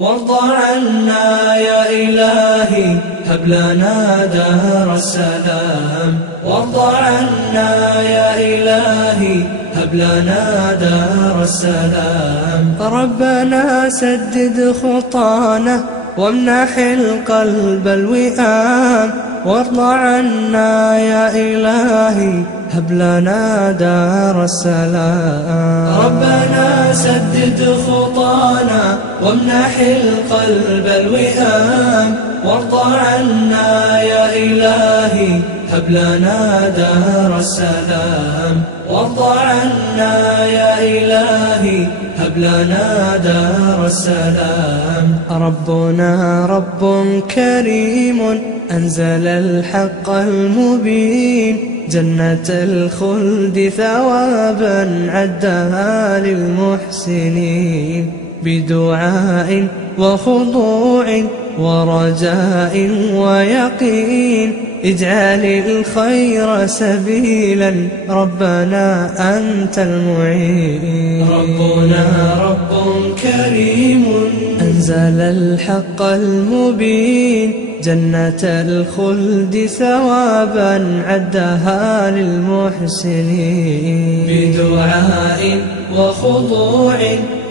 وارض عنا يا إلهي هب لنا دار السلام. وارض عنا يا إلهي هب لنا دار السلام. ربنا سدد خطانا وامنح القلب الوئام. وارض عنا يا إلهي هب لنا دار السلام. ربنا سدد خطانا وامنح القلب الوئام. وارض عنا يا إلهي هب لنا دار السلام. وارض عنا يا إلهي هب لنا دار السلام. ربنا رب كريم أنزل الحق المبين. جنة الخلد ثوابا عدها للمحسنين. بدعاء وخضوع ورجاء ويقين اجعل الخير سبيلا ربنا أنت المعين. ربنا رب كريم أنزل الحق المبين. جنة الخلد ثوابا عدها للمحسنين. بدعاء وخضوع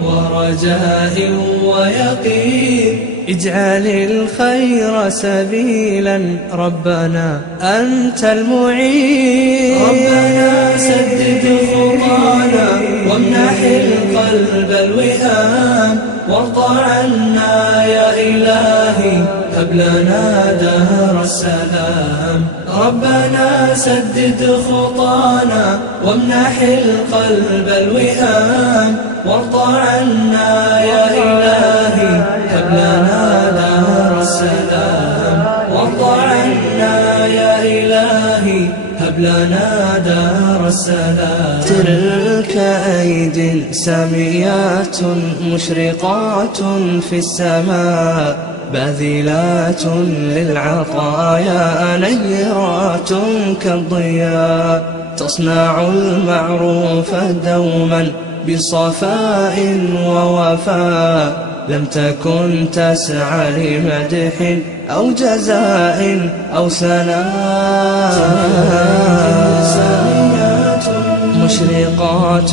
ورجاء ويقين اجعل الخير سبيلا ربنا أنت المعين. ربنا سدد خطانا وامنح القلب الوئام. وارض عنا يا إلهي هب لنا دار السلام. ربنا سدد خطانا وامنح القلب الوئام. وارض عنا يا إلهي هب لنا دار السلام. وارض عنا يا إلهي هب لنا دار السلام. تلك أيد ساميات مشرقات في السماء. باذلات للعطايا نيرات كالضياء. تصنع المعروف دوما بصفاء ووفاء. لم تكن تسعى لمدح أو جزاء أو ثناء. مشرقات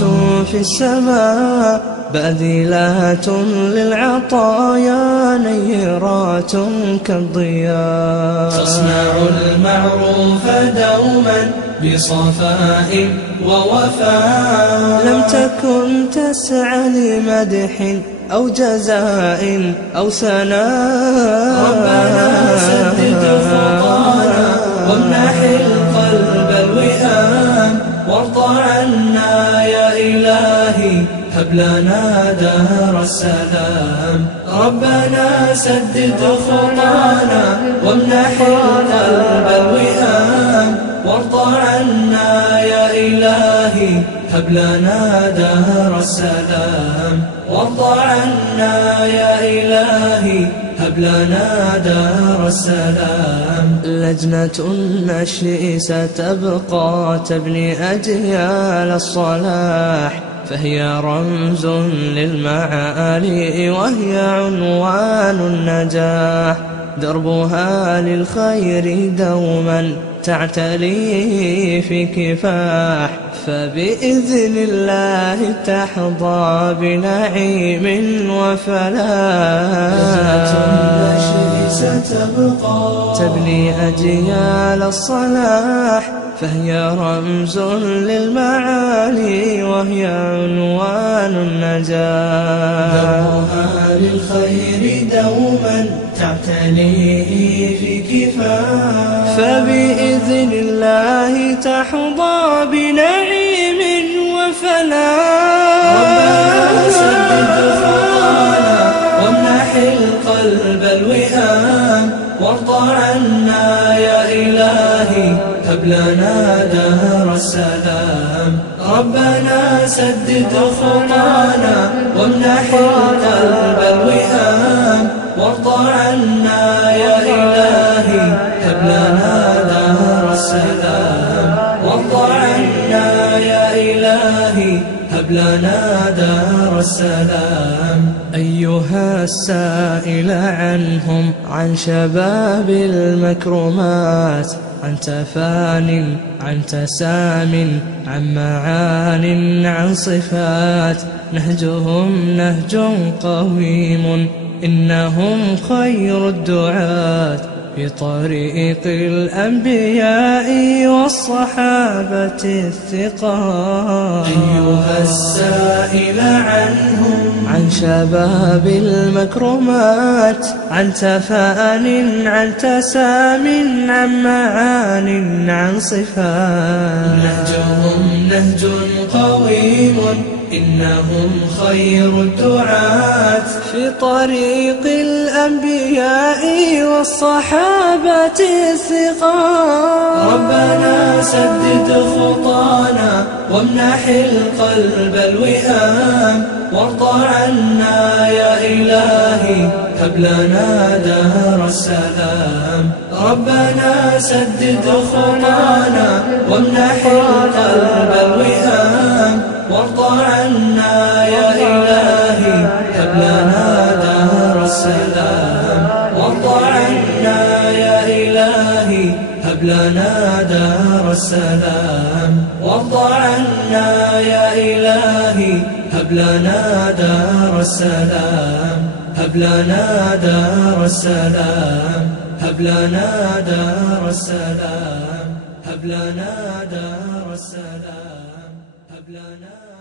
في السماء باذلات للعطايا نيرات كالضياء. تصنع المعروف دوما بصفاء ووفاء. لم تكن تسعى لمدح أو جزاء أو ثناء. ربنا سدد خطانا وامنح القلب الوئام. وارض عنا يا إلهي هب لنا دار السلام. ربنا سدد خطانا وامنح القلب الوئام. وارض عنا يا إلهي هب لنا دار السلام. وارض عنا يا إلهي هب لنا دار السلام. لجنة النشء ستبقى تبني أجيال الصلاح. فهي رمز للمعالي وهي عنوان النجاح. دربها للخير دوما تعتلي في كفاح. فبإذن الله تحظى بنعيم وفلاح. ستبقى تبني أجيال الصلاح. فهي رمز للمعالي وهي عنوان النجاح. دربها للخير دوما تعتلي في كفاح. فبإذن الله تحظى بنعيم وفلاح. ربنا سدد خطانا وامنح القلب الوئام. وارض عنا يا إلهي هب لنا دار السلام. ربنا سدد خطانا وامنح القلب الوئام. وارض عنا يا إلهي هب لنا دار السلام. وارض عنا يا إلهي هب لنا دار السلام. أيها السائل عنهم، عن شباب المكرمات، عن تفان، عن تسام، عن معان، عن صفات. نهجهم نهج قويم، إنهم خير الدعاة في طريق الأنبياء والصحابة الثقات. أيها السائل عنهم، عن شباب المكرمات، عن تفان، عن تسام، عن معان، عن صفات. نهجهم نهج قويم، إنهم خير الدعاة في طريق الأنبياء والصحابة الثقات. ربنا سدد خطانا وامنح القلب الوئام، وارض عنا يا إلهي، هب لنا دار السلام. ربنا سدد خطانا وامنح القلب الوئام، وارض عنا يا إلهي، هب لنا دار السلام. وارض عنا يا إلهي، هب لنا دار السلام. وارض عنا يا إلهي، هب لنا دار السلام. هب لنا دار السلام. هب لنا دار السلام. هب لنا دار السلام. هب لنا